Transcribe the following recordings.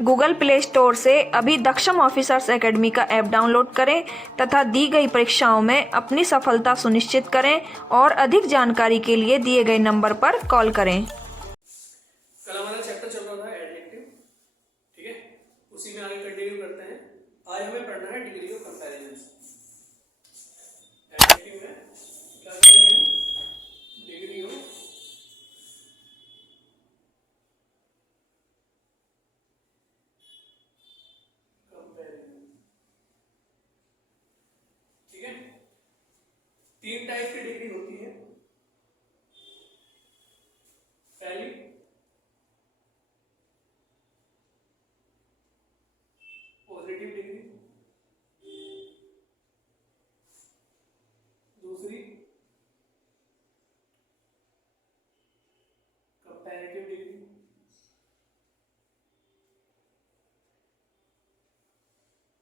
Google play store से अभी दक्षम officers academy का ऐप डाउनलोड करें तथा दी गई परीक्षाओं में अपनी सफलता सुनिश्चित करें और अधिक जानकारी के लिए दिए गए नंबर पर कॉल करें। कल हमारा चैप्टर चल रहा था एडजेक्टिव, ठीक है, उसी में आगे कंटिन्यू करते हैं। आज हमें पढ़ना है डिग्री ऑफ कंपैरिजन। एडजेक्टिव में क्या करेंगे हम? डिग्री ऑफ कंपैरिजन, ठीक है। तीन टाइप की डिग्री होती है। पहली पॉजिटिव डिग्री, दूसरी कंपैरेटिव डिग्री,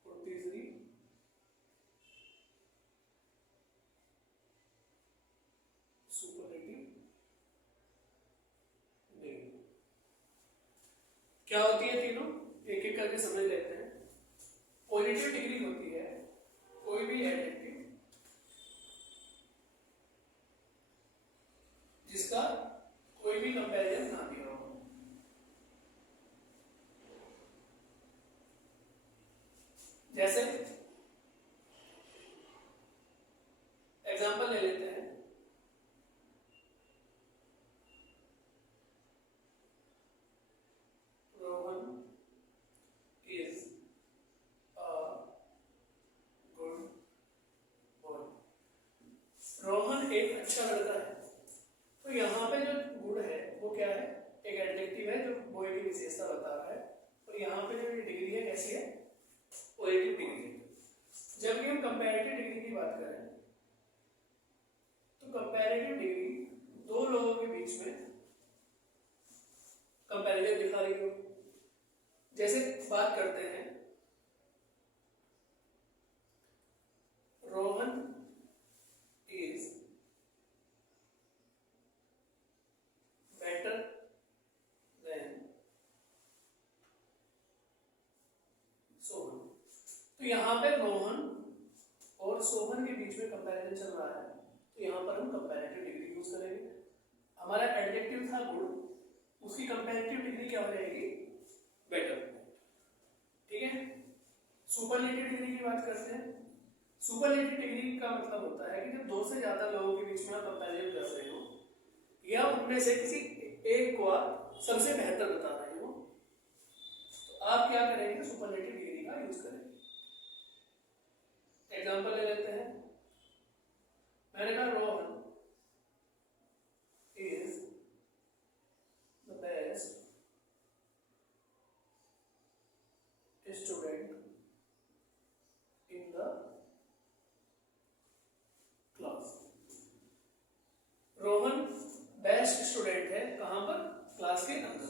और तीसरी सुपरलेटिव डिग्री। क्या होती है तीनों, एक एक करके समझ लेते हैं। पॉजिटिव डिग्री होती है कोई भी एडजेक्टिव जिसका कोई भी कंपैरिजन ना दिया हो। जैसे एग्जांपल ले लेते हैं, Rohan is a good boy. Rohan एक अच्छा लड़का है। तो यहाँ पे जो गुड है वो क्या है? एक एडजेक्टिव है जो बॉय की विशेषता बता रहा है। और यहाँ पे जो डिग्री है कैसी है? Positive degree. जब हम कंपैरेटिव डिग्री की बात करें तो कंपैरेटिव डिग्री दो लोगों के बीच में कंपैरिजन दिखा रही हो। जैसे बात करते हैं, Rohan is better than Sohan. तो यहाँ पे रोहन और सोहन के बीच में कंपैरिजन चल रहा है, तो यहाँ पर हम कंपैरेटिव डिग्री यूज करेंगे। हमारा एडजेक्टिव था गुड, उसकी कंपैरेटिव डिग्री क्या हो जाएगी? बेटर, ठीक है। सुपरलेटिव डिग्री की बात करते हैं। सुपरलेटिव डिग्री का मतलब होता है कि जब दो से ज्यादा लोगों के बीच में आप कंपैरिजन कर रहे हो या उनमें से किसी एक को आप सबसे बेहतर बता रहे हो, तो आप क्या करेंगे? सुपरलेटिव डिग्री का यूज करेंगे। एग्जांपल ले लेते हैं, मैंने कहा Rohan is the best student in the class. Rohan best student है कहां पर? क्लास के अंदर।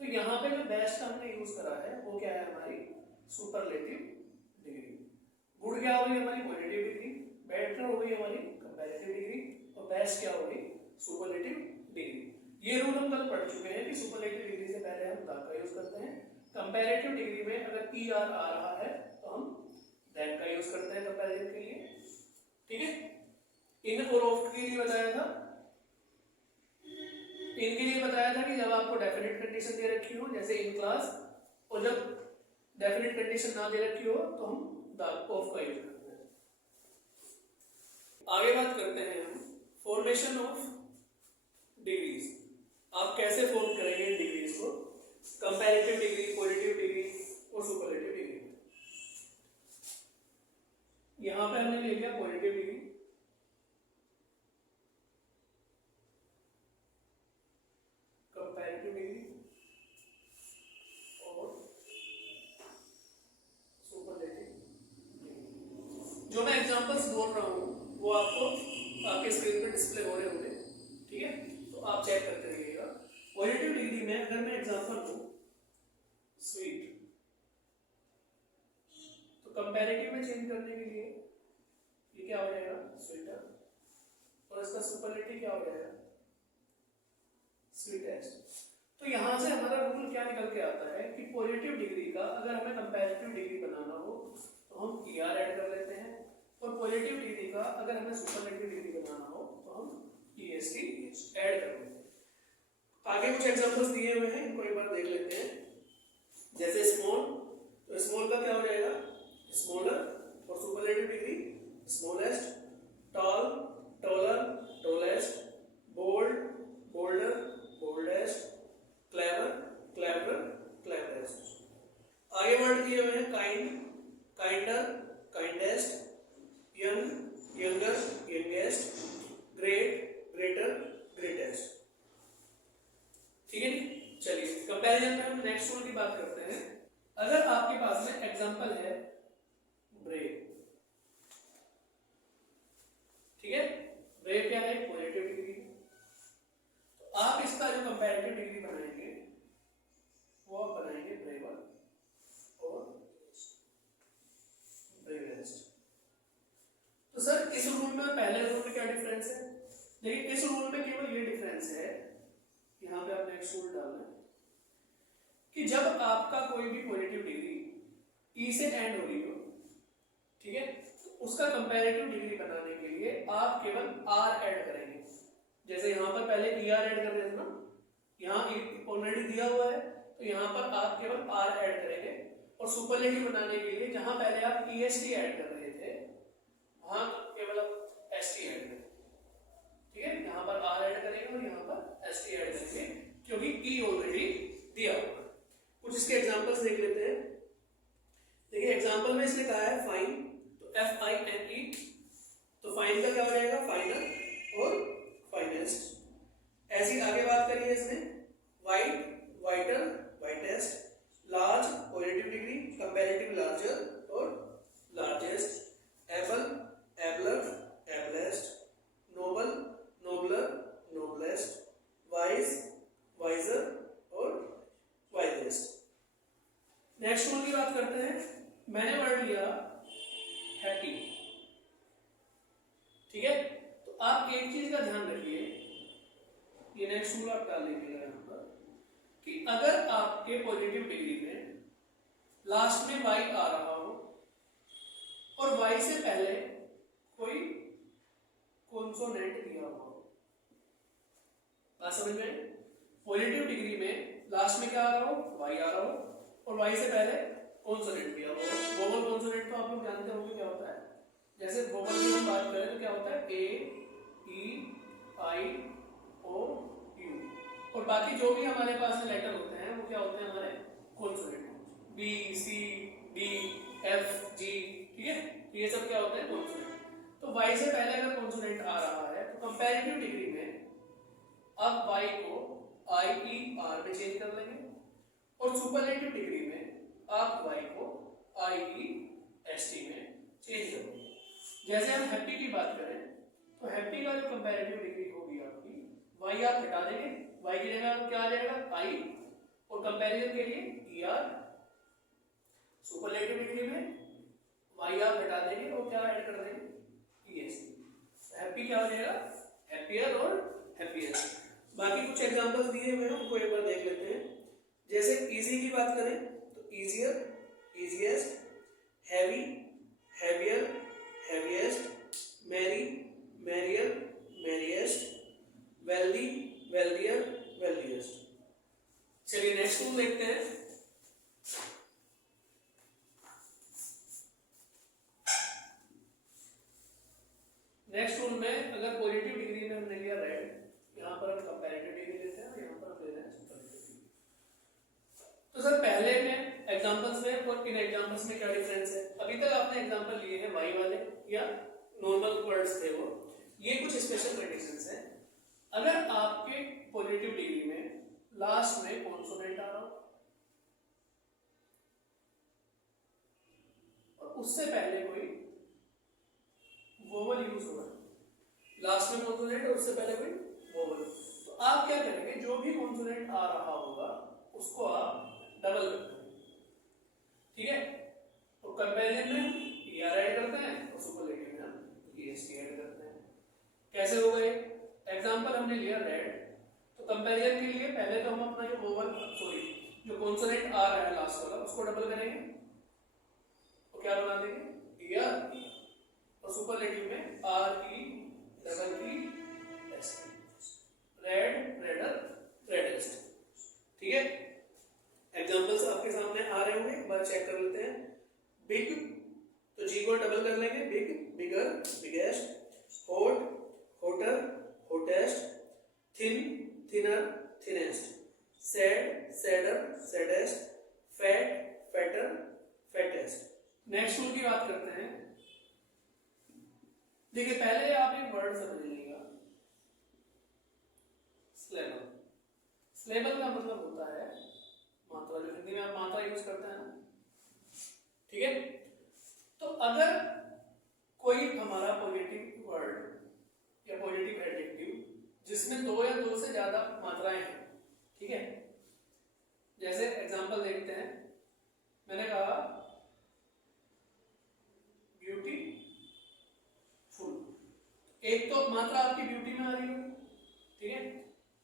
तो यहाँ पे जो बेस्ट का हमने यूज करा है वो क्या है? हमारी सुपरलेटिव डिग्री। गुड क्या हो गई? हमारी पॉजिटिव डिग्री। बेटर हो गई हमारी कंपैरेटिव डिग्री। और बेस्ट क्या हो गई? Superlative degree. ये रूल हम कल पढ़ चुके हैं कि सुपरलेटिव डिग्री से पहले हम द का यूज करते हैं। कंपैरेटिव डिग्री में अगर पी आर आ रहा है तो हम दैन का यूज करते हैं कंपैरिजन के लिए, ठीक है। इन और ऑफ्ट के लिए बताया था, इनके लिए बताया था कि जब आपको डेफिनेट कंडीशन दे रखी हो जैसे इन क्लास, और जब डेफिनेट कंडीशन ना दे रखी हो तो हम द ऑफ का यूज करते हैं। आगे बात करते हैं हम फॉर्मेशन ऑफ डिग्रीज। आप कैसे फॉर्म करेंगे डिग्रीज को? कंपैरेटिव डिग्री, पॉजिटिव डिग्री और सुपरलेटिव डिग्री। यहां पे हमने ले लिया पॉजिटिव डिग्री, कंपैरेटिव डिग्री और सुपरलेटिव डिग्री। जो मैं एग्जांपल्स बोल रहा हूं वो आपको आपके स्क्रीन पर डिस्प्ले हो रहे होंगे, ठीक है, तो आप चेक करते रहिएगा। पॉजिटिव डिग्री में अगर मैं एग्जांपल दूं स्वीट, तो कंपैरेटिव में चेंज करने के लिए ये क्या हो जाएगा? स्वीटर। और इसका सुपरलेटिव क्या हो जाएगा? स्वीटेस्ट। तो यहां से हमारा रूल क्या निकल के आता है कि पॉजिटिव डिग्री का अगर हमें कंपैरेटिव डिग्री बनाना हो तो हम ER ऐड कर लेते हैं, और पॉजिटिव डिग्री का अगर हमें सुपरलेटिव डिग्री बनाना हो तो हम EST ऐड कर लेते हैं। आगे कुछ एग्जांपल्स दिए हुए हैं, इनको एक बार देख लेते हैं। जैसे स्मॉल, तो स्मॉल का क्या हो जाएगा, स्मॉलर, और superlative degree smallest, tall, taller, tallest, bold, bolder, boldest, clever, cleverer, cleverest. आगे वर्ड दिए हुए हैं kind, kinder, kindest, young, younger, youngest, great, greater, greatest. ठीक है जी। चलिए कंपैरिजन में हम नेक्स्ट वन की बात करते हैं। अगर आपके पास में एग्जांपल है ब्रेव, ठीक है, ब्रेव क्या है, पॉजिटिव डिग्री, तो आप इसका जो कंपैरेटिव डिग्री बनाएंगे वो आप बनाएंगे ब्रेवर और ब्रेवेस्ट। तो सर इस रूल में और पहले रूल में क्या डिफरेंस है? देखिए इस रूल में केवल ये डिफरेंस है, यहां पे आप नेक्स्ट रूल डालना है कि जब आपका कोई भी पॉजिटिव डिग्री E से एंड हो रही हो, ठीक है, तो उसका कंपैरेटिव डिग्री बनाने के लिए आप केवल R ऐड करेंगे। जैसे यहां पर पहले ER ऐड कर रहे थे ना, यहाँ ऑलरेडी दिया हुआ है, तो यहाँ पर आप केवल R ऐड करेंगे, और सुपरलेटिव बनाने के लिए जहां पहले आप EST ऐड कर रहे थे वहां केवल आप ST ऐड करेंगे। ठीक है, यहाँ पर R ऐड करेंगे और यहाँ पर ST ऐड करेंगे, क्योंकि E ऑलरेडी दिया हुआ है। कुछ इसके एग्जांपल्स देख लेते हैं। देखिए एग्जांपल में इसने कहा है फाइन, तो FINE, तो फाइन का क्या हो जाएगा, फाइनल और फाइनेस्ट। ऐसी आगे बात करिए इसने white, whiter, whitest, large, positive degree, comparative larger और largest, able, abler, ablest, noble, nobler, noblest, wise, wiser और वाइजेस्ट। नेक्स्ट वन की बात करते हैं। मैंने वर्ड लिया हैप्पी, ठीक है, तो आप एक चीज का ध्यान रखिए, ये नेक्स्ट रूल आप डाल लीजिएगा यहाँ पर, कि अगर आपके पॉजिटिव डिग्री में लास्ट में y आ रहा हो और y से पहले कोई कॉन्सोनेंट दिया हुआ हो, बात समझ में? पॉजिटिव डिग्री में लास्ट में क्या आ रहा हो, y आ रहा हो, और y से पहले कॉन्सोनेंट दिया हुआ हो। वोवल कॉन्सोनेंट तो आप लोग जानते होंगे क्या होता है। जैसे वोवल की हम बात करें तो क्या होता है, A, E, I, O, U, और बाकी जो भी हमारे पास में लेटर होते हैं वो क्या होते हैं, हमारे consonant, B, C, D, F, G, ठीक है, ये सब क्या होते हैं, कॉन्सोनेंट। तो y से पहले अगर कॉन्सोनेंट आ रहा है तो कंपैरेटिव डिग्री में आप y को I, E, R में चेंज कर लेंगे, और सुपरलेटिव डिग्री में आप y को I, E, S, T में चेंज कर लेंगे। जैसे हम हैप्पी की बात करें तो हैप्पी का जो कंपैरेटिव डिग्री होगी आपकी, y आप हटा देंगे, y की जगह क्या आ जाएगा, I, और कंपैरिजन के लिए ER। सुपरलेटिव डिग्री में y आप हटा देंगे और क्या ऐड कर देंगे, EST। हैप्पी क्या हो जाएगा, हैप्पियर और हैप्पीएस्ट। बाकी कुछ एग्जांपल्स दिए हुए हैं, उनको एक बार देख लेते हैं। जैसे इजी की बात करें तो easier, easiest, heavy, heavier, heaviest, merry, merrier, merriest, wealthy, wealthier, wealthiest. चलिए नेक्स्ट वन देखते हैं। नेक्स्ट रूल में अगर पॉजिटिव डिग्री में हमने लिया रेड, यहाँ पर हम कंपैरेटिव डिग्री लेते हैं और यहाँ पर हम ले रहे हैं सुपरलेटिव डिग्री। तो सर पहले में एग्जांपल्स में और इन एग्जांपल्स में क्या डिफरेंस है? अभी तक आपने एग्जांपल लिए हैं वाई वाले या नॉर्मल वर्ड्स थे वो, ये कुछ स्पेशल कंडीशंस हैं। अगर आपके पॉजिटिव डिग्री में लास्ट में कॉन्सोनेंट आ रहा हो और उससे पहले कोई वोवल यूज हो रहा है, लास्ट में कॉन्सोनेंट और उससे पहले कोई वोवल, तो आप क्या करेंगे, जो भी कॉन्सोनेंट आ रहा होगा उसको आप डबल करते हैं, ठीक है। तो कंपैरिजन में ER ऐड करते हैं और सुपरलेटिव में हम EST ऐड करते हैं। कैसे हो गए? एग्जांपल हमने लिया रेड, तो कंपैरिजन के लिए पहले तो हम अपना जो वोवल जो कॉन्सोनेंट आ रहा है लास्ट वाला उसको डबल करेंगे तो क्या बना देंगे ईयर, और सुपरलेटिव में R E double E S T, red redder reddest. ठीक है, एग्जांपल्स आपके सामने आ रहे होंगे, एक बार चेक कर लेते हैं। बिग, तो जी को डबल कर लेंगे, big bigger biggest, hot hotter hottest, thin thinner thinnest, sad sadder saddest, fat fatter fattest. Next rule की बात करते हैं। देखिए पहले आप एक वर्ड समझ लीजिएगा, स्लेबल। स्लेबल का मतलब होता है मात्रा, जो हिंदी में आप मात्रा यूज करते हैं ना, ठीक है। तो अगर कोई हमारा पॉजिटिव वर्ड या पॉजिटिव एडजेक्टिव जिसमें दो या दो से ज्यादा मात्राएं हैं, ठीक है, जैसे एग्जांपल देखते हैं, मैंने कहा ब्यूटीफुल, एक तो मात्रा आपकी ब्यूटी में आ रही होगी, ठीक है,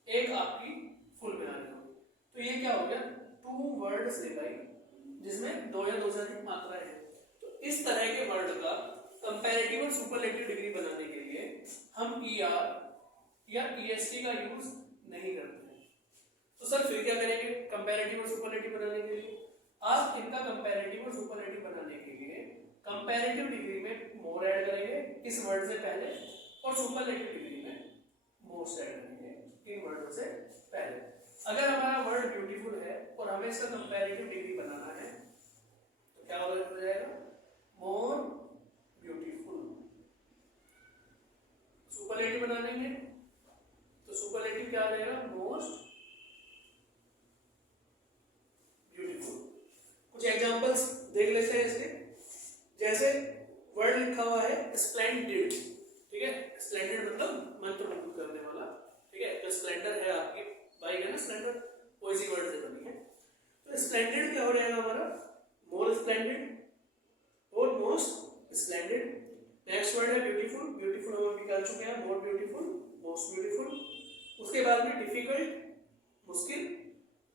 एक आपकी फुल में आ रही होगी, तो ये क्या हो गया टू वर्ड्स भाई जिसमें दो या दो से अधिक मात्राएं हैं। तो इस तरह के वर्ड का कंपैरेटिव और सुपरलेटिव डिग्री बनाने के लिए हम ईआर या ईएसटी का यूज नहीं करते हैं। तो सर फिर क्या करेंगे कंपैरेटिव और सुपरलेटिव बनाने के लिए? आप इनका कंपैरेटिव और सुपरलेटिव बनाने के लिए कंपैरेटिव डिग्री में मोर ऐड करेंगे इस वर्ड से पहले, और सुपरलेटिव डिग्री में मोस्ट ऐड करेंगे इन वर्डों से पहले। अगर हमारा वर्ड ब्यूटीफुल है और हमें इसका कंपैरेटिव डिग्री बनाना है तो क्या हो जाएगा मोर ब्यूटीफुल। सुपरलेटिव बनाने तो सुपरलेटिव क्या आ जाएगा मोस्ट ब्यूटीफुल। कुछ एग्जांपल्स देख लेते हैं इसके। जैसे वर्ड लिखा हुआ है स्प्लेंडिड, ठीक है, स्प्लेंडिड मतलब मंत्रमुग्ध करने वाला, ठीक है, तो स्प्लेंडर है आपकी बाइक है ना, स्प्लेंडर वो इसी वर्ड से बनी है। तो स्प्लेंडिड क्या हो जाएगा हमारा मोर स्प्लेंडिड और मोस्ट स्प्लेंडिड। नेक्स्ट वर्ड है ब्यूटीफुल, ब्यूटीफुल हम अभी कर चुके हैं, मोर ब्यूटीफुल मोस्ट ब्यूटीफुल। उसके बाद में डिफिकल्ट मुश्किल,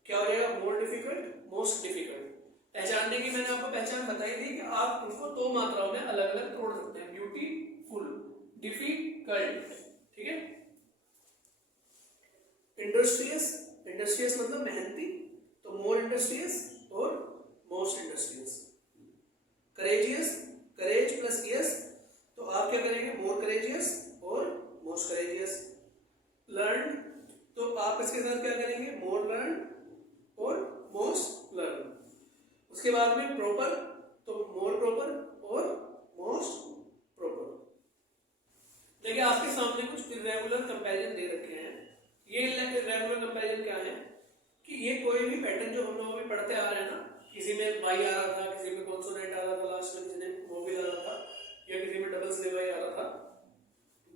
क्या हो जाएगा मोर डिफिकल्ट मोस्ट डिफिकल्ट। पहचानने की मैंने आपको पहचान बताई थी कि आप उनको दो मात्राओं में अलग अलग तोड़ सकते हैं, ब्यूटीफुल डिफिकल्ट, ठीक है। इंडस्ट्रियस, इंडस्ट्रियस मतलब मेहनती, तो मोर इंडस्ट्रियस और most industrious. Courageous, courage plus yes, तो आप क्या करेंगे मोर करेजियस और मोस्ट करेजियस। लर्न, तो आप इसके साथ क्या करेंगे मोर लर्न और मोस्ट लर्न। उसके बाद में प्रॉपर, तो मोर प्रॉपर और मोस्ट प्रॉपर। देखिए आपके सामने कुछ इर्रेगुलर कंपैरिजन दे रखे हैं। ये इर्रेगुलर कंपैरिजन क्या है कि ये कोई भी पैटर्न जो हम लोग अभी पढ़ते आ रहे हैं ना, किसी में वाई आ रहा था, किसी में कॉन्सोनेंट आ रहा था, लास्ट में किसी ने वोवेल आ रहा था, या किसी में डबल स्लेव वाई आ रहा था,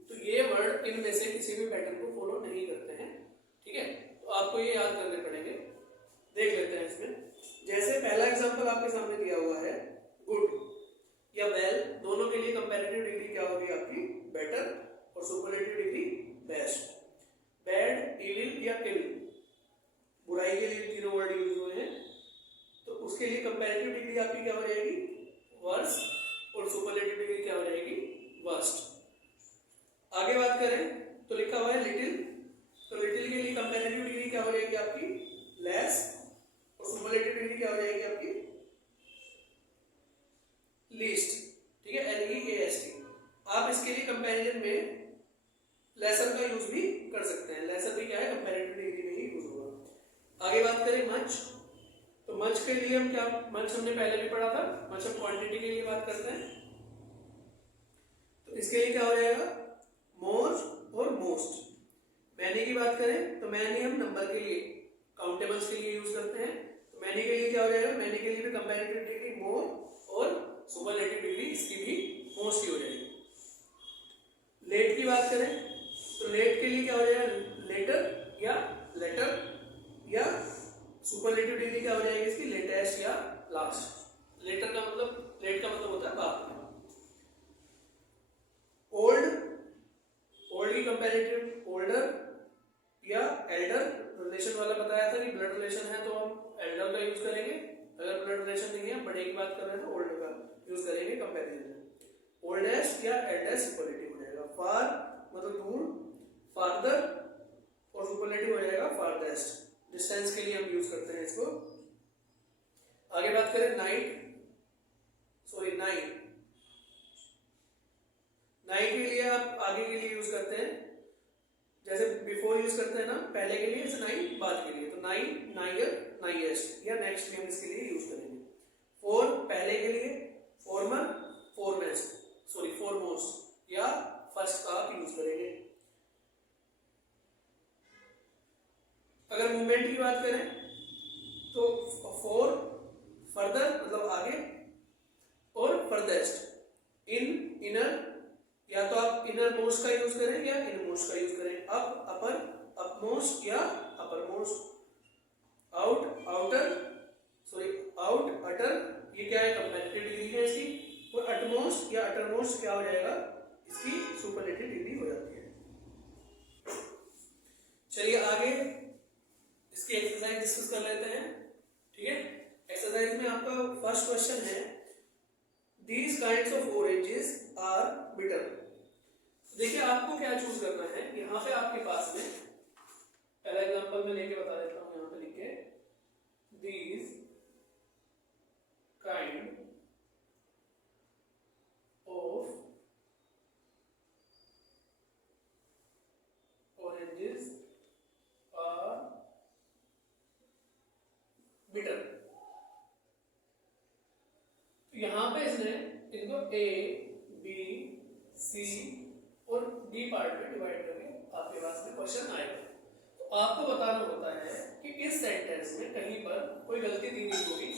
तो ये वर्ड इनमें से किसी भी पैटर्न को फॉलो नहीं करते हैं, ठीक है। तो आपको ये याद करने पड़ेंगे। देख लेते हैं इसमें। जैसे पहला एग्जांपल आपके सामने दिया हुआ है गुड या वेल, दोनों के लिए कंपैरेटिव डिग्री क्या होगी आपकी बेटर, और superlative degree best. Bad, evil या इल, बुराई के लिए तीनों वर्ड यूज हुए हैं, तो उसके लिए कंपैरेटिव डिग्री आपकी क्या हो जाएगी वर्स, और सुपरलेटिव डिग्री क्या हो जाएगी वर्स्ट। आगे बात करें तो लिखा हुआ है लिटिल, तो लिटिल के लिए कंपैरेटिव डिग्री क्या हो जाएगी आपकी लेस, और सुपरलेटिव डिग्री क्या हो जाएगी आपकी लीस्ट, ठीक है, LEAST। आप इसके लिए कंपैरिजन में लेसर का यूज भी कर सकते हैं, लेसर भी क्या है कंपैरेटिव डिग्री में ही यूज होगा। आगे बात करें मच, तो मच के लिए हम क्या, मच हमने पहले भी पढ़ा था, मच हम क्वांटिटी के लिए बात करते हैं, तो इसके लिए क्या हो जाएगा मोर और मोस्ट। मैनी की बात करें तो मैनी हम नंबर के लिए काउंटेबल्स के लिए यूज करते हैं, तो मैनी के लिए क्या हो जाएगा, मैनी के लिए भी कंपैरेटिव डिग्री मोर और सुपरलेटिव डिग्री इसकी भी मोस्ट ही हो जाएगी। लेट की बात करें तो लेट के लिए क्या हो जाएगा लेटर या लेटर, या सुपरलेटिव डिग्री क्या हो जाएगी इसकी लेटेस्ट या लास्ट। लेटर का मतलब, लेट का मतलब होता है बाद में। ओल्ड, ओल्ड की कंपैरेटिव ओल्डर या एल्डर, रिलेशन वाला बताया था कि ब्लड रिलेशन है तो हम एल्डर जाए सुपरलेटिव हो जाएगा। फार मतलब दूर, फार्दर, और सुपरलेटिव हो जाएगा फारदेस्ट। डिस्टेंस के लिए हम यूज करते हैं इसको। आगे बात करें नाइट के लिए आप आगे के लिए यूज करते हैं, जैसे बिफोर यूज करते हैं ना पहले के लिए, जैसे नाइन बाद के लिए, तो नाइन, नाइगर, नाइएस्ट या नेक्स्ट भी हम इसके लिए यूज करेंगे। फोर पहले के लिए, फॉर्मर, फोरमोस्ट या फर्स्ट का आप यूज करेंगे। अगर मूवमेंट की बात करें तो फोर फर्दर मतलब आगे, और फर्देस्ट इन, इनर, या तो आप इनर मोस्ट का यूज करें या इन मोस्ट का यूज करें। अप, अपर, अपमोस्ट या अपर मोस्ट। आउट, आउट, अटर, ये क्या है, कंपैरेटिव डिग्री है इसकी। और अटमोस्ट या अटरमोस्ट क्या हो जाएगा, इसकी सुपरलेटिव डिग्री हो जाती है। चलिए आगे इसकी एक्सरसाइज डिस्कस कर लेते हैं, ठीक है। एक्सरसाइज में आपका फर्स्ट क्वेश्चन है, These kinds of oranges are bitter। देखिए आपको क्या चूज करना है, यहाँ पे आपके पास में पहला एग्जांपल में लेके बता देता हूँ, यहाँ पे लिख के These kind of oranges are bitter। यहाँ पे इसने इनको ए, बी, सी और डी पार्ट में डिवाइड करके आपके पास में क्वेश्चन आएगा। तो आपको बताना होता है कि इस सेंटेंस में कहीं पर कोई गलती दी नहीं होगी।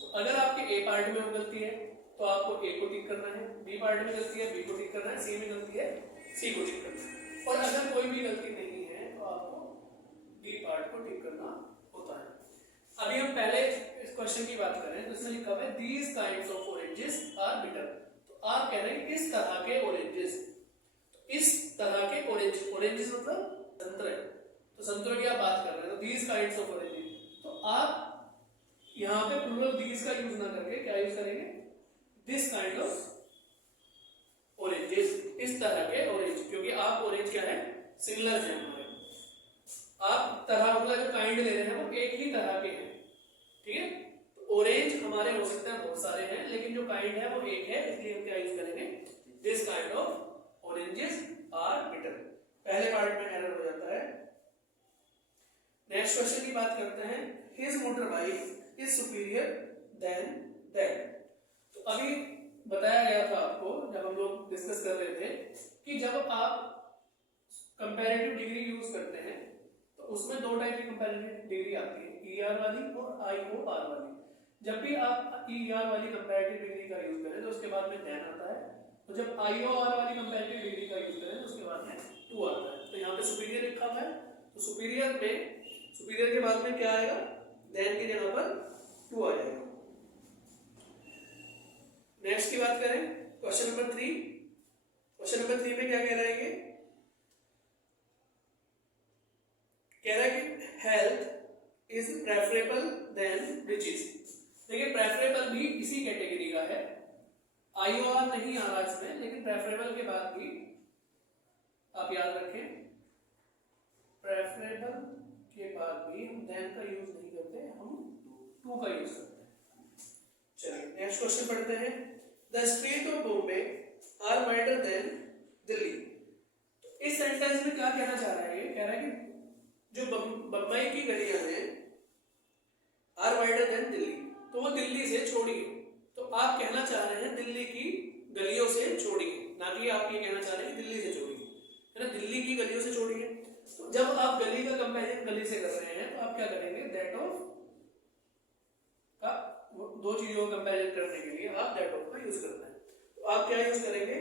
तो अगर आपके ए पार्ट में वो गलती है तो आपको ए को टिक करना है, बी पार्ट में गलती है बी को टिक करना है, सी में गलती है सी को टिक करना है, और अगर कोई भी गलती नहीं है तो आपको डी पार्ट को टिक करना होता है। अभी हम पहले इस क्वेश्चन की बात करें तो इसमें लिखा हुआ है These kinds of oranges are bitter। तो आप कह रहे हैं इस तरह के ऑरेंजेस, इस तरह के ऑरेंजेस मतलब संतरे, तो संतरे की आप बात कर रहे हैं तो These kinds of oranges। तो आप यहाँ पे प्लूरल these का यूज ना करके क्या यूज करेंगे, This kind of oranges, इस तरह के ऑरेंज, क्योंकि आप ऑरेंज क्या है, सिंगुलर है हमारे। आप तरह मतलब जो काइंड ले रहे हैं वो एक ही तरह के हैं, ठीक है। तो ऑरेंज हमारे हो सकते हैं बहुत सारे हैं, लेकिन जो काइंड है वो एक है, इसलिए हम क्या यूज करेंगे, this kind of oranges are bitter. पहले पार्ट में एरर हो जाता है। नेक्स्ट क्वेश्चन की बात करते हैं, his motor bike is superior than that. तो अभी बताया गया था आपको जब हम लोग डिस्कस कर रहे थे कि जब आप कंपैरेटिव डिग्री यूज करते हैं तो उसमें दो टाइप की कंपैरेटिव डिग्री आती है, ER वाली और IOR वाली। जब भी आप ER वाली कंपैरेटिव डिग्री का यूज करें तो उसके बाद में देन आता है, तो जब IOR वाली कंपैरेटिव डिग्री का यूज करें तो उसके बाद में टू आता है। तो यहाँ पे सुपीरियर लिखा हुआ है, तो सुपीरियर के बाद में क्या आएगा, देन की जगह पर टू आ जाएगा। नेक्स्ट की बात करें क्वेश्चन नंबर 3। क्वेश्चन नंबर 3 में क्या कह रहा है, ये कह रहा है कि health is preferable than riches. देखिए प्रेफरेबल भी इसी कैटेगरी का है, IOR नहीं आ रहा इसमें, लेकिन प्रेफरेबल के बाद भी आप याद रखें, प्रेफरेबल के बाद भी हम देन का यूज नहीं करते, हम टू का यूज करते हैं। चलिए नेक्स्ट क्वेश्चन पढ़ते हैं, the street of Bombay are wider than Delhi. तो इस सेंटेंस में क्या कहना चाह रहा है, ये कह रहा है कि जो बम्बई की गलियां हैं आर वाइडर देन दिल्ली, तो वो दिल्ली से छोड़ी है। तो आप कहना चाह रहे हैं दिल्ली की गलियों से छोड़ी है, ना कि आप ये कहना चाह रहे हैं दिल्ली से छोड़ी है ना, दिल्ली की गलियों से छोड़ी है। तो जब आप गली का कंपैरिजन गली से कर रहे हैं तो आप क्या करेंगे, दैट ऑफ का, दो चीजों का कंपैरिजन करने के लिए आप दैट ऑफ का यूज करना है। तो आप क्या यूज करेंगे,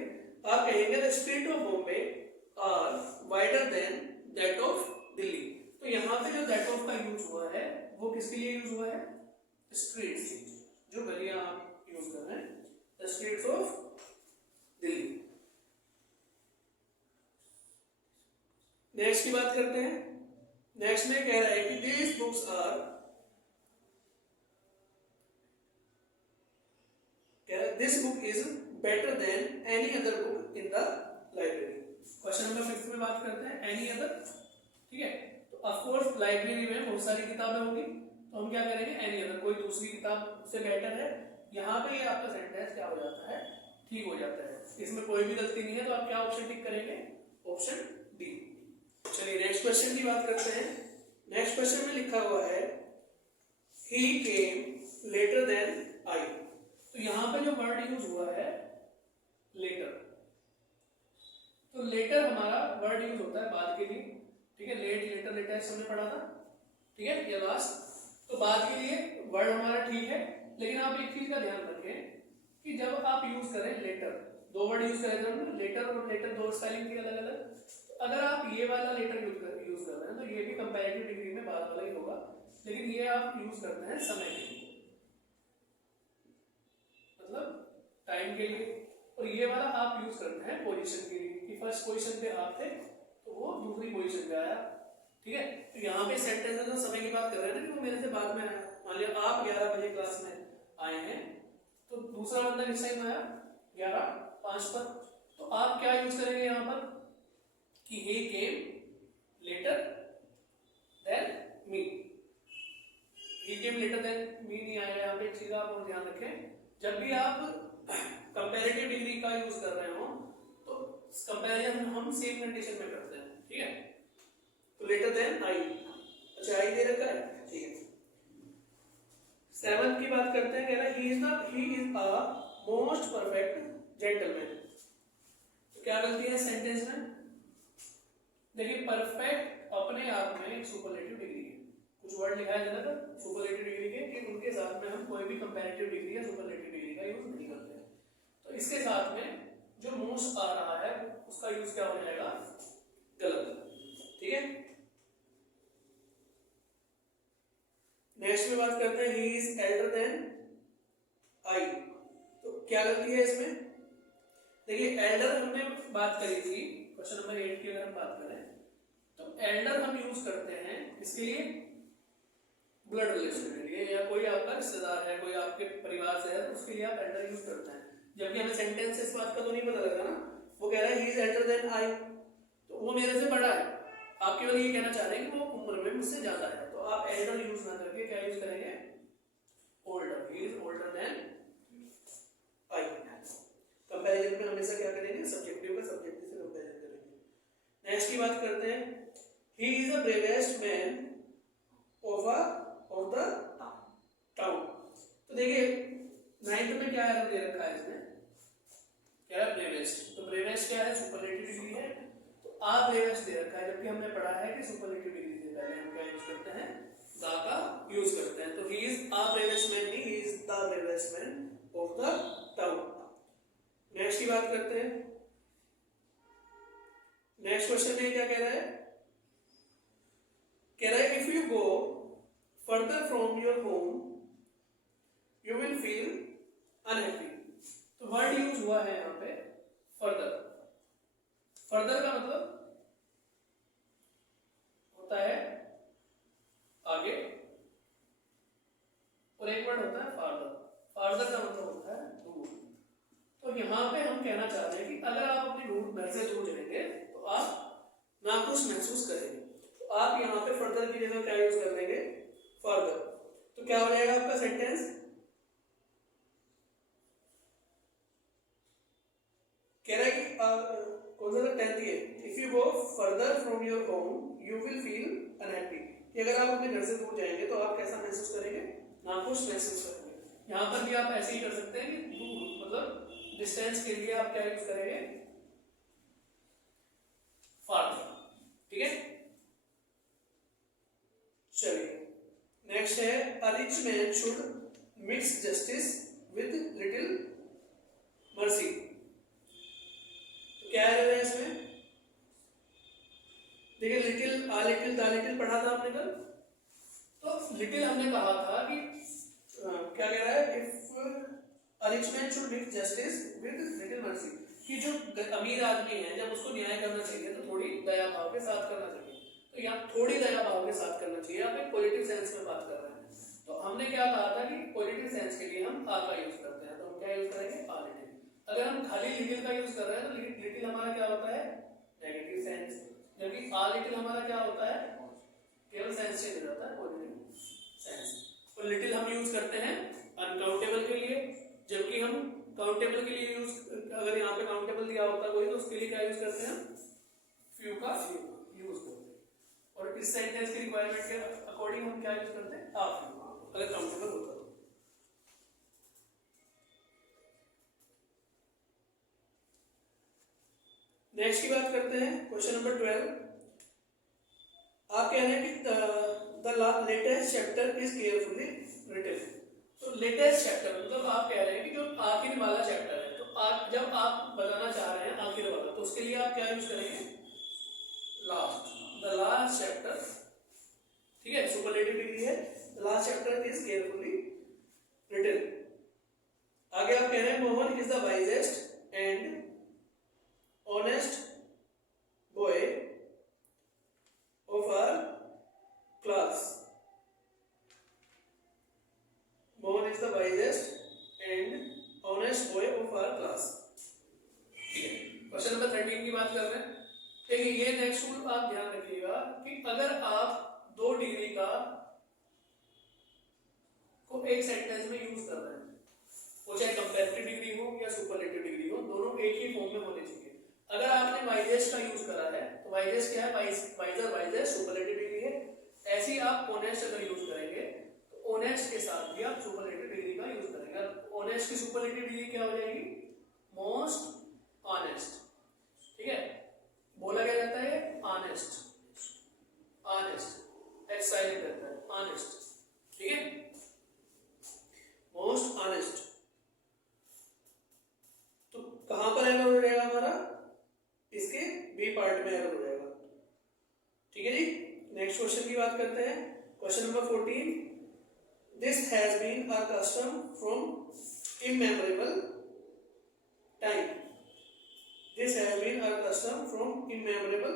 आप कहेंगे the street of Bombay are wider than that of Delhi. तो यहाँ पे जो दैट ऑफ का यूज हुआ है वो किसके लिए यूज हुआ है, स्ट्रीट्स, जो गलियां आप यूज कर रहे हैं, the streets of Delhi. Next की बात करते हैं। नेक्स्ट में कह रहा है कि these books are, कह रहा है this book is better than any other book in the question number 5 में बात करते हैं एनी अदर, ठीक है। तो ऑफ कोर्स लाइब्रेरी में बहुत सारी किताबें होंगी, तो हम क्या करेंगे एनी अदर, कोई दूसरी किताब से बेटर है। यहाँ पे ये आपका सेंटेंस क्या हो जाता है, ठीक हो जाता है, इसमें कोई भी गलती नहीं है। तो आप क्या ऑप्शन टिक करेंगे, ऑप्शन डी। चलिए नेक्स्ट क्वेश्चन की बात करते हैं। नेक्स्ट क्वेश्चन में लिखा हुआ है he came later than I। तो यहाँ पे जो वर्ड यूज हुआ है लेटर, तो लेटर हमारा वर्ड यूज होता है बाद के लिए, ठीक है। लेट, लेटर, लेटेस्ट हमने पढ़ा था, ठीक है, ये लास्ट। तो बाद के लिए वर्ड हमारा ठीक है, लेकिन आप एक चीज का ध्यान रखें कि जब आप यूज करें लेटर, दो वर्ड यूज करें ना, लेटर और लेटर दो स्पेलिंग थी अलग अलग। तो अगर आप ये वाला लेटर यूज कर रहे हैं तो ये भी कंपैरेटिव डिग्री में बाद वाला ही होगा, लेकिन ये आप यूज करते हैं समय के लिए, मतलब टाइम के लिए। और ये वाला आप यूज करते हैं पोजीशन के लिए, कि फर्स्ट पोजीशन पे आप थे तो वो दूसरी पोजीशन पे आया, ठीक है। तो यहाँ पे सेंटेंस में समय की बात कर रहे हैं ना, कि वो मेरे से बाद में आया। मान लिया आप 11 बजे क्लास में आए हैं, तो दूसरा बंदा किस टाइम आया, 11:05 पर। तो आप क्या यूज करेंगे यहाँ पर कि he came later than me। he came later than me नहीं आया यहाँ पे, एक चीज आप और ध्यान रखें, जब भी आप कंपैरेटिव डिग्री का यूज कर रहे हो तो कंपैरिजन हम सेम कंडीशन में करते हैं, ठीक है। तो लेटर देन आई, अच्छा आई दे रखा है, ठीक है। 7 की बात करते हैं, कह रहा है he is a most perfect gentleman। तो क्या गलती है सेंटेंस में, देखिए परफेक्ट अपने आप में एक सुपरलेटिव डिग्री है। कुछ वर्ड लिखा है जरा सुपरलेटिव डिग्री के, कि उनके साथ में हम कोई भी कंपैरेटिव डिग्री या सुपरलेटिव डिग्री का यूज नहीं करते हैं। तो इसके साथ में जो मोस्ट आ रहा है उसका यूज क्या हो जाएगा, गलत, ठीक है। नेक्स्ट में बात करते हैं he is elder than I. तो क्या गलती है इसमें, देखिए एल्डर हमने बात करी थी क्वेश्चन नंबर 8 की, अगर हम बात करें तो एल्डर हम यूज करते हैं इसके लिए ब्लड रिलेशन के लिए, या कोई आपका रिश्तेदार है, कोई आपके परिवार से है, तो उसके लिए आप एल्डर यूज करते हैं। जबकि हमें सेंटेंस से इस बात का तो नहीं पता लगा ना, वो कह रहा है he is elder than I, तो वो मेरे से बड़ा है। आप केवल ये कहना चाह रहे हैं कि वो उम्र में मुझसे ज्यादा है, तो आप एल्डर यूज ना करके क्या यूज करेंगे, older, he is older than I. Comparison में हमेशा क्या करेंगे, सब्जेक्टिव का सब्जेक्टिव से कंपैरिजन करेंगे। नेक्स्ट की बात करते हैं, he is the bravest man of the town. तो देखिए 9th में क्या है दे रखा है इसमें, क्या है ब्रेवेस्ट। तो ब्रेवेस्ट क्या है, सुपरलेटिव डिग्री है, तो आ ब्रेवेस्ट दे रखा है, जबकि हमने पढ़ा है कि सुपरलेटिव डिग्री से पहले हम क्या यूज करते हैं, द का यूज करते हैं। तो he is a bravest man नहीं, he is the bravest man of the town. Next की बात करते हैं, नेक्स्ट क्वेश्चन में क्या कह रहा है, कह रहा है if you go further from your home you will feel unhappy. तो वर्ड यूज हुआ है यहाँ पे फर्दर। फर्दर का मतलब होता है आगे, और एक वर्ड होता है फार्दर। फार्दर का मतलब होता है दूर। तो यहाँ पे हम कहना चाहते हैं कि अगर आप अपने घर से दूर जाएंगे तो आप नाखुश महसूस करेंगे, तो आप यहाँ पे फर्दर की जगह क्या यूज कर लेंगे, फर्दर। तो क्या हो जाएगा आपका सेंटेंस, कह रहा है कि कौन सा 10th है, if you go further from your home you will feel unhappy, कि अगर आप अपने घर से दूर जाएंगे तो आप कैसा महसूस करेंगे, नाखुश महसूस करेंगे। यहाँ पर भी आप ऐसे ही कर सकते हैं कि दूर मतलब डिस्टेंस के लिए आप क्या यूज करेंगे, फार्दर, ठीक है। चलिए नेक्स्ट है, a rich man should mix justice with little mercy. क्या है इसमें, देखिए little, uh little, the little पढ़ा था हमने कल। तो लिटिल हमने कहा था कि क्या कह रहा है, if a rich man should mix justice with little mercy, कि जो अमीर आदमी है जब उसको न्याय करना चाहिए तो थोड़ी दया भाव के साथ करना चाहिए। तो यहाँ थोड़ी दया भाव के साथ करना चाहिए, आप एक पॉजिटिव सेंस में बात कर रहे हैं। तो हमने क्या कहा था कि पॉजिटिव सेंस के लिए हम आ का यूज करते हैं, तो हम क्या यूज करेंगे, आ लिटिल। अगर हम खाली लिटिल का यूज कर रहे हैं तो लिटिल हमारा क्या होता है, नेगेटिव जबकि आ लिटिल हमारा क्या होता है, केवल सेंस चेंज हो जाता है, पॉजिटिव सेंस। और लिटिल हम यूज करते हैं अनकाउंटेबल के लिए, जबकि हम काउंटेबल के लिए यूज, अगर यहाँ पे काउंटेबल दिया होता कोई तो उसके लिए क्या यूज करते हैं, फ्यू का यूज करते हैं। और इस सेंटेंस की रिक्वायरमेंट के अकॉर्डिंग हम क्या यूज करते हैं, आ फ्यू, अगर काउंटेबल होता तो। नेक्स्ट की बात करते हैं, क्वेश्चन नंबर 12। आप कह रहे हैं कि the latest chapter is carefully written. तो लेटेस्ट चैप्टर मतलब आप कह रहे हैं कि जो आखिर वाला चैप्टर है, तो जब आप बताना चाह रहे हैं आखिर वाला, तो उसके लिए आप क्या यूज करेंगे, लास्ट, द लास्ट चैप्टर, ठीक है, सुपरलेटिव डिग्री है, the last chapter is carefully written. आगे आप कह रहे हैं Mohan is the wisest and honest boy of our class. Mohan is the wisest and honest boy of our class. ठीक है, क्वेश्चन नंबर 13 की बात कर रहे हैं। देखिए ये नेक्स्ट रूल आप ध्यान रखिएगा कि अगर आप 2 डिग्री का को एक सेंटेंस में यूज कर रहे हैं, वो चाहे कंपैरेटिव डिग्री हो या सुपरलेटिव डिग्री हो, दोनों एक ही फॉर्म में होने चाहिए। अगर आपने वाइजेस्ट का यूज करा है तो वाइजेस्ट क्या है, वाइजर वाइजेस्ट सुपरलेटिव डिग्री है। ऐसे ही आप ऑनेस्ट अगर यूज करेंगे तो ऑनेस्ट के साथ भी आप सुपरलेटिव डिग्री का यूज करेंगे। ऑनेस्ट की सुपरलेटिव डिग्री क्या हो जाएगी, मोस्ट ऑनेस्ट, ठीक है, बोला क्या जाता है, ऑनेस्ट, ऑनेस्ट एच साइलेंट रहता है, ऑनेस्ट, ठीक है, मोस्ट ऑनेस्ट। तो कहां पर एरर हो जाएगा हमारा, इसके बी पार्ट में एरर हो जाएगा, ठीक है जी। नेक्स्ट क्वेश्चन की बात करते हैं, question number 14। This has been a custom from immemorable time. This has been a custom from immemorable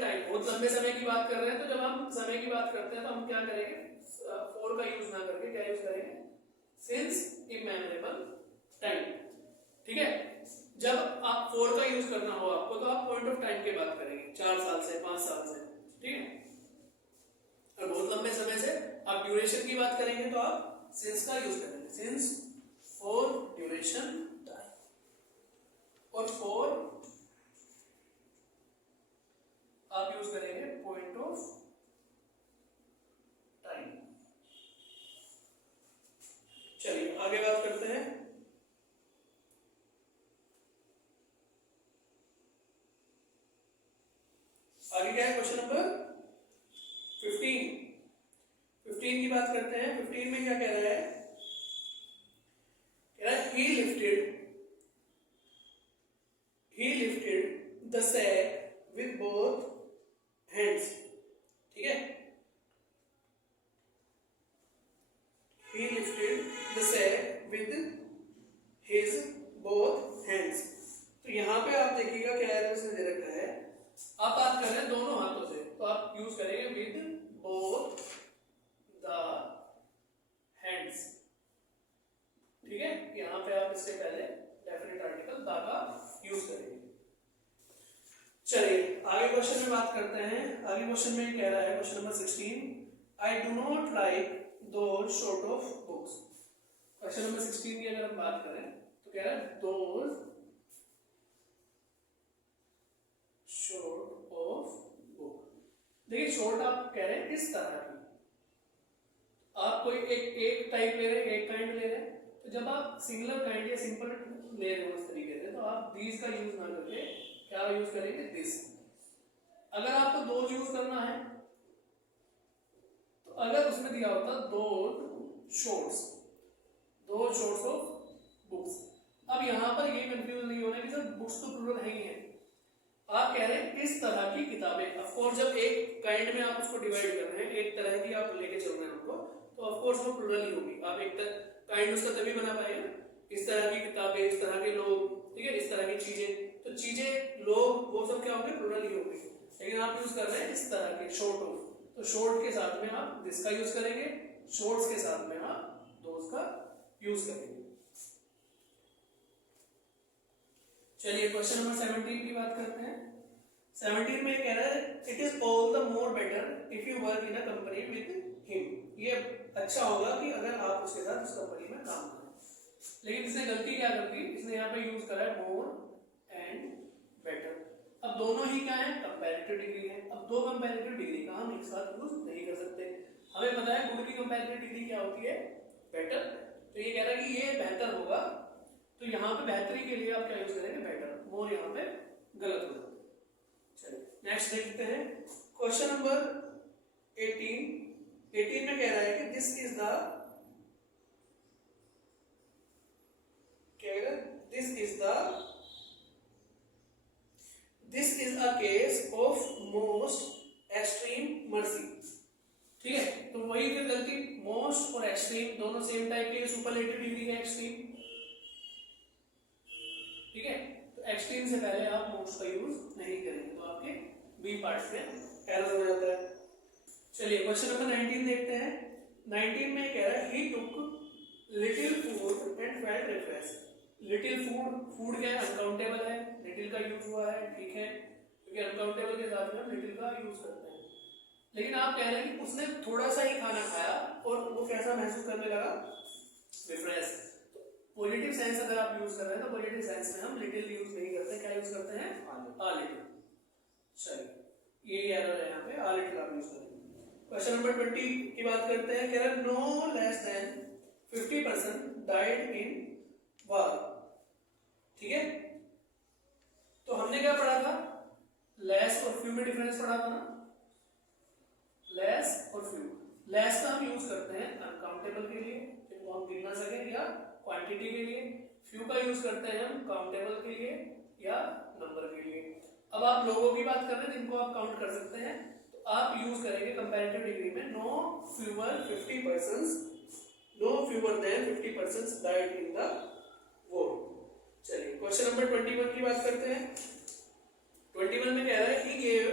time, बहुत लंबे समय की बात कर रहे हैं। तो जब हम समय की बात करते हैं तो हम क्या करेंगे, फॉर का यूज ना करके क्या यूज करेंगे, सिंस इमेमोरेबल टाइम, ठीक है। जब आप फॉर का यूज करना हो आपको तो आप पॉइंट ऑफ टाइम की बात करेंगे, 4 साल से 5 साल से, ठीक है। और बहुत लंबे समय से आप ड्यूरेशन की बात करेंगे तो आप सिंस का यूज करेंगे, सिंस फॉर ड्यूरेशन टाइम, और फॉर आप यूज करेंगे पॉइंट ऑफ टाइम। चलिए आगे बात करते हैं। आगे क्या है, क्वेश्चन नंबर 15 की बात करते हैं। 15 में क्या कह रहा है, कह रहा है he lifted the sack with both hands, ठीक है, he lifted the sack with his both hands। तो यहां पे आप देखिएगा क्या है, उसने दे रखा है, आप बात कर रहे हैं दोनों हाथों से, तो आप यूज करेंगे विद बोथ द हैंड्स, ठीक है। यहां पे आप इससे पहले डेफिनेट आर्टिकल द का यूज करेंगे। चलिए आगे क्वेश्चन में बात करते हैं। आगे क्वेश्चन में कह रहा है, question number 16, I do not like those sort of books. Question number 16 की अगर हम बात करें तो कह रहा है दोज शॉर्ट ऑफ बुक। देखिए शॉर्ट आप कह रहे हैं इस तरह की, आप कोई एक टाइप ले रहे हैं, एक काइंड ले रहे हैं, तो जब आप सिंगुलर काइंड या सिंपल ले रहे हो उस तरीके से, तो आप दीज का यूज ना करके क्या यूज करेंगे, दिस। अगर आपको दो यूज करना है तो अगर उसमें दिया होता दो शॉर्ट्स ऑफ बुक्स। अब यहां पर ये कंफ्यूज नहीं होना कि सर बुक्स तो प्लूरल है ही है, आप कह रहे हैं इस तरह की किताबें। ऑफ कोर्स जब एक काइंड में आप उसको डिवाइड कर रहे हैं, एक तरह की आप लेके चल रहे हैं उनको, तो ऑफ कोर्स वो प्लूरल ही होगी। आप एक काइंड उसका तभी बना पाएंगे, इस तरह की किताबें, इस तरह के लोग, ठीक है, इस तरह की चीजें, तो चीजें, लोग, वो सब क्या होंगे, प्लूरल ही होंगे। लेकिन आप यूज कर रहे हैं इस तरह के शॉर्ट ऑफ, तो शॉर्ट के साथ में आप दिस का यूज करेंगे, शॉर्ट्स के साथ में आप दोज का यूज करेंगे। चलिए क्वेश्चन नंबर 17 की बात करते हैं। 17 में कह रहा है it is all the more better if you work in a company with him. ये अच्छा होगा कि अगर आप उसके साथ उस कंपनी में काम करें। लेकिन इसने गलती क्या कर दी, इसने यहाँ पे यूज करा है मोर एंड बेटर। अब दोनों ही क्या है, कंपैरेटिव डिग्री है। अब दो कंपैरेटिव डिग्री का हम एक साथ यूज नहीं कर सकते। हमें पता है गुड की कंपैरेटिव डिग्री क्या होती है, बेटर। तो ये कह रहा है कि ये बेहतर होगा, तो यहाँ पे बेहतरी के लिए आप क्या यूज करेंगे, बेटर। मोर यहाँ पे गलत हो जाता है। चलिए नेक्स्ट देखते हैं क्वेश्चन नंबर 18 में कह रहा है कि दिस इज द, क्या कह रहा है, this is a case of most extreme mercy. ठीक है, तो वही फिर गलती, मोस्ट और एक्सट्रीम दोनों सेम टाइप के, सुपरलेटिव डिग्री है एक्सट्रीम। ठीक है, तो एक्सट्रीम से पहले आप मोस्ट का यूज नहीं करेंगे, तो आपके बी पार्ट में एरर हो जाता है। चलिए क्वेश्चन नंबर 19 देखते हैं। 19 में कह रहा है he took little food and felt refresh. Little food क्या है, अनकाउंटेबल है, लिटिल का यूज हुआ है, ठीक है, क्योंकि अनकाउंटेबल के साथ में हम लिटिल का यूज करते हैं। लेकिन आप कह रहे हैं कि उसने थोड़ा सा ही खाना खाया और वो कैसा महसूस करने लगा, रिफ्रेश। पॉजिटिव सेंस अगर आप यूज कर रहे हैं तो पॉजिटिव सेंस में हम लिटिल यूज नहीं करते, क्या यूज करते हैं, आ लिटिल। चलिए ये एरर है यहाँ पे, आ लिटिल आप यूज करेंगे। क्वेश्चन नंबर 20 की बात करते हैं। कह रहा है no less than 50% died in war. ठीक है, तो हमने क्या पढ़ा था, लेस और फ्यू में डिफरेंस पढ़ा था ना, लेस और फ्यू। लेस का हम यूज करते हैं अनकाउंटेबल के लिए, जिनको हम गिन ना सके, या क्वांटिटी के लिए। फ्यू का यूज करते हैं हम काउंटेबल के लिए या नंबर के लिए। अब आप लोगों की बात कर रहे हैं जिनको आप काउंट कर सकते हैं, तो आप यूज करेंगे कंपैरेटिव डिग्री में no fewer than 50% died in the war. चलिए क्वेश्चन नंबर 21 की बात करते हैं। 21 में कह रहा है he gave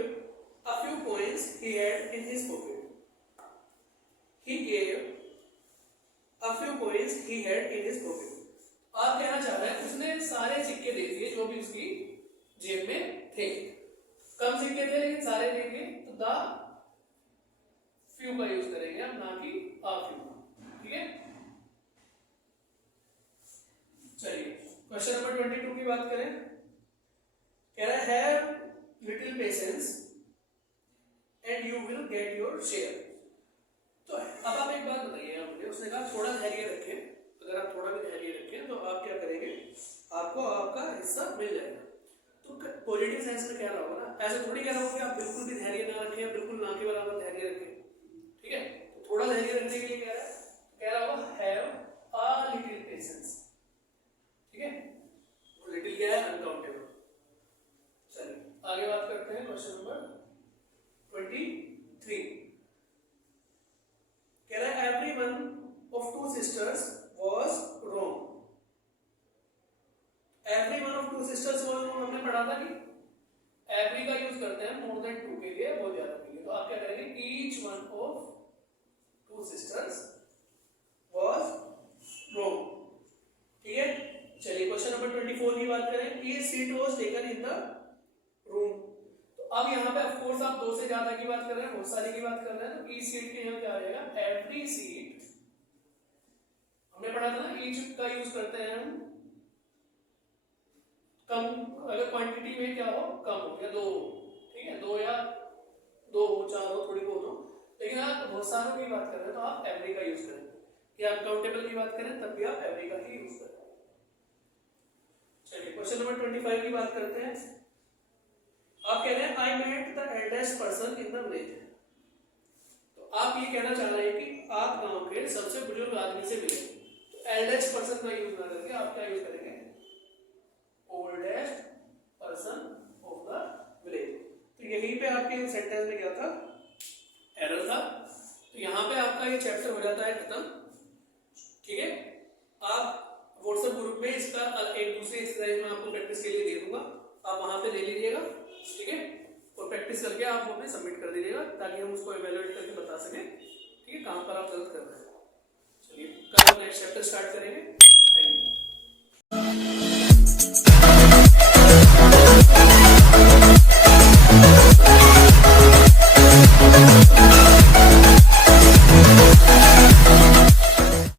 a few coins he had in his pocket। he gave a few coins he had in his pocket। आप कहना चाह रहे हैं उसने सारे सिक्के दे दिए जो भी उसकी जेब में थे। कम सिक्के थे लेकिन सारे दे दिए, तो द फ्यू का यूज करेंगे हम, ना कि आ फ्यू। ठीक है, चलिए क्वेश्चन नंबर 22 की बात करें। कह रहा है have little patience and you will get your share. तो अब आप एक बात बताइएगा मुझे, उसने कहा थोड़ा धैर्य रखें। अगर आप थोड़ा भी धैर्य रखें तो आप क्या करेंगे, आपको आपका हिस्सा मिल जाएगा। तो पॉजिटिव सेंस में क्या होगा ना, ऐसे थोड़ी कह रहा हूँ कि आप बिल्कुल भी धैर्य ना रखें, बिल्कुल ना के बराबर धैर्य रखें। ठीक है, तो थोड़ा धैर्य रखने के लिए कह रहा होगा हैव अ लिटिल पेशेंस। ठीक है, लिटिल क्या है, अनकाउंटेबल। चलिए आगे बात करते हैं क्वेश्चन नंबर 23। कह रहा है every one of two sisters was wrong. Every one of two sisters was wrong हमने पढ़ा था कि एवरी का यूज करते हैं मोर देन टू के लिए, बहुत ज्यादा के लिए। तो आप क्या करेंगे, each one of two sisters was wrong. ठीक है, चलिए क्वेश्चन नंबर 24 की बात करें। Each seat was taken in the room. तो अब यहाँ पे ऑफ कोर्स आप दो से ज्यादा की बात कर रहे हैं, बहुत सारी की बात कर रहे हैं, तो ईच सीट के यहाँ क्या आ जाएगा, एवरी सीट। हमने पढ़ा था ना, ईच का यूज करते हैं हम कम, अगर क्वांटिटी में क्या हो, कम हो या दो। ठीक है, दो या दो हो, चार हो, थोड़ी बहुत हो। लेकिन आप बहुत सारों की बात कर रहे हैं तो आप एवरी का यूज करें, या आप काउंटेबल की बात करें तब भी आप एवरी का ही यूज करें। चलिए क्वेश्चन नंबर 25 की बात करते हैं। आप कह रहे हैं I met the eldest person in the village. तो आप ये कहना चाह रहे हैं कि आप गांव के सबसे बुजुर्ग आदमी से मिले। तो एल्डेस्ट पर्सन का यूज ना करके आप क्या यूज करेंगे, oldest person of the village. तो यहीं पे आपके सेंटेंस में क्या था, एरर था। तो यहाँ पे आपका ये चैप्टर हो जाता है खत्म। ठीक है, आप व्हाट्सएप ग्रुप में इसका एक दूसरे एक्सरसाइज में आपको प्रैक्टिस के लिए दे दूंगा, आप वहां पे ले लीजिएगा। ठीक है, और प्रैक्टिस करके आप वो अपने सबमिट कर दीजिएगा ताकि हम उसको इवैल्यूएट करके बता सकें ठीक है कहां पर आप गलत कर रहे हैं। चलिए कल नेक्स्ट चैप्टर स्टार्ट करेंगे।